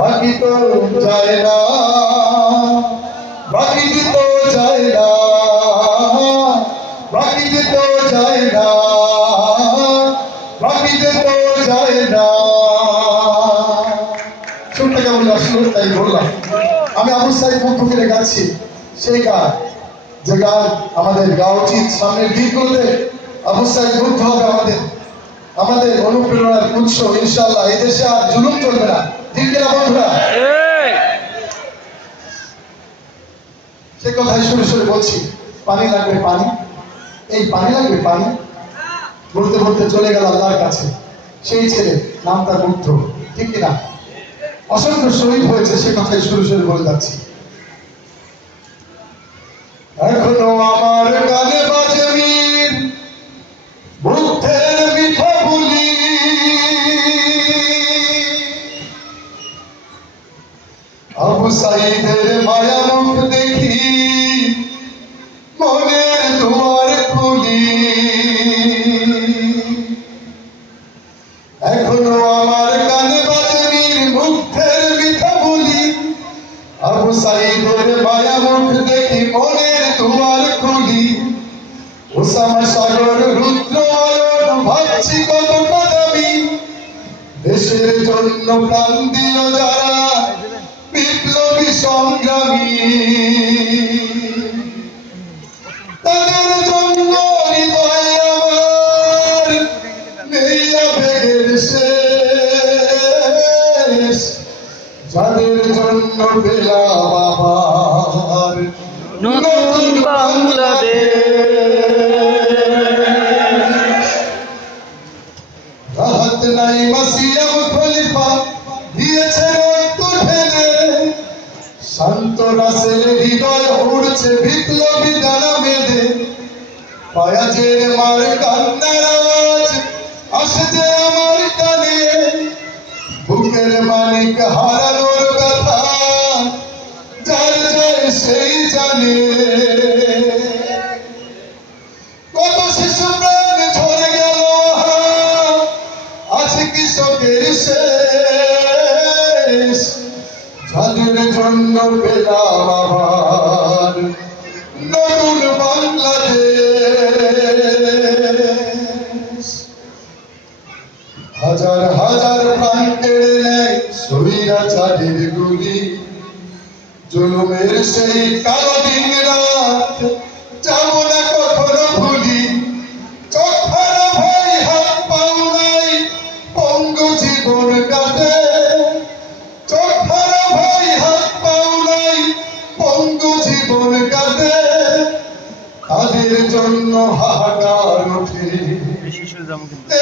বাকি তো যায় না, বাকি তো যায় না, বাকি তো যায় না, বাকি তো যায় না। শুনতে কেমন আসলো তাই বললাম। আমি আবু সাইদ মুগ্ধ করে গাচ্ছি সেই গান, যে গান আমাদের গাওয়া উচিত সামনের দিনগুলোতে। আবু সাইদ মুগ্ধ হবে আমাদের অনুপ্রেরণার উৎস। ইনশাআল্লাহ এই দেশে আর জুলুম চলবে না, ঠিক কিনা বন্ধুরা? সে কথাই শুরু শুরু বলছি, পানি লাগবে পানি, এই পানি লাগবে পানি বলতে বলতে চলে গেল আল্লাহর কাছে। সেই ছেলে নাম তার মুগ্ধ, ঠিক কিনা? অসংখ্য শহীদ হয়েছে, সে কথাই শুরু শুরু বলে যাচ্ছি। এখনো আমার কানে বাজে মীর বুদ্ধের মিঠা বুলি, আবু সাইদের মায়া মুখ দেখি মনের দুয়ার খুলি। এখনো আমার কানে বাজে মীর বুদ্ধের মিঠা বুলি, আবু সাইদের মায়া মুখ দেখি মনের দুয়ার খুলি। ওসামা সাগর রুদ্র আলোর ভাবছি কতটা দামি, দেশের জন্য প্রাণ দিল যারা বিপ্লবী সংগ্রামী, তাদের জন্য হৃদয় আমার নেই আবেগের শেষ, যাদের জন্য পেলাম আবার নতুন বাংলাদেশ। রাহাত নাই মাসিয়াম খলিফা দিয়েছে রক্ত ঢেলে, শান্ত রাসেল হৃদয় উড়ছে বিপ্লবী ডানা মেলে। পায়াজের মার কান্নার আওয়াজ আসছে আমার কানে, বুকের মানিক হারানোর ব্যথা যার যায় সেই জানে। কত শিশু প্রাণ ঝরে গেল, আছে কৃষকের শেষ, যাদের জন্য পেলাম আবার নতুন বাংলাদেশ। হাজার হাজার প্রাণ কেড়ে নেয় স্বৈরাচারের গুলি, জুলুমের সেই কালো দিন রাত যাব না কখনো ভুলি। চোখ ভরা ভাই হাত পাও নাই পঙ্গু জীবন কাটে, চোখ ভরা ভাই হাত পাও নাই পঙ্গু জীবন কাটে, তাদের জন্য হাহাকার ওঠে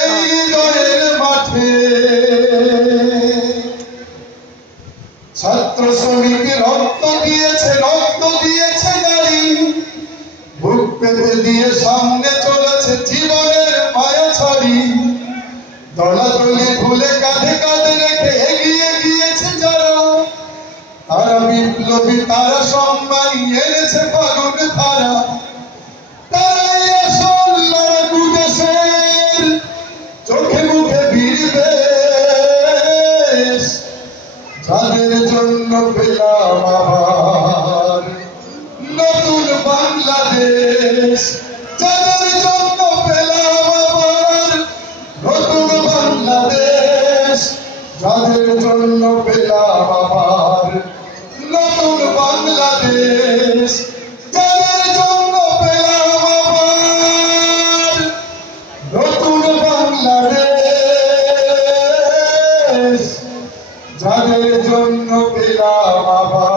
এই হৃদয়ের মাঠে। ছাত্র শ্রমিক রক্ত দিয়েছে নারী, বুক পেতে দিয়ে সামনে চলেছে জীবনের মায়া ছড়ি। দলাদলি ভুলে কাঁধে কাঁধে রেখে এগিয়ে গিয়েছে যারা, তারা বিপ্লবী, তারা সম্মানী এনেছে ফাগুন ধারা। তারাই আসল লড়াকু দেশের চোখে মুখে ভিড়বে, যাদের জন্য পেলাম আবার নতুন বাংলাদেশ, যাদের জন্য পেলাম আবার নতুন বাংলাদেশ, যাদের জন্য পেলাম আবার নতুন বাংলাদেশ, যাদের জন্য পেলাম আবার নতুন বাংলাদেশ, যাদের জন্য পেলাম আবার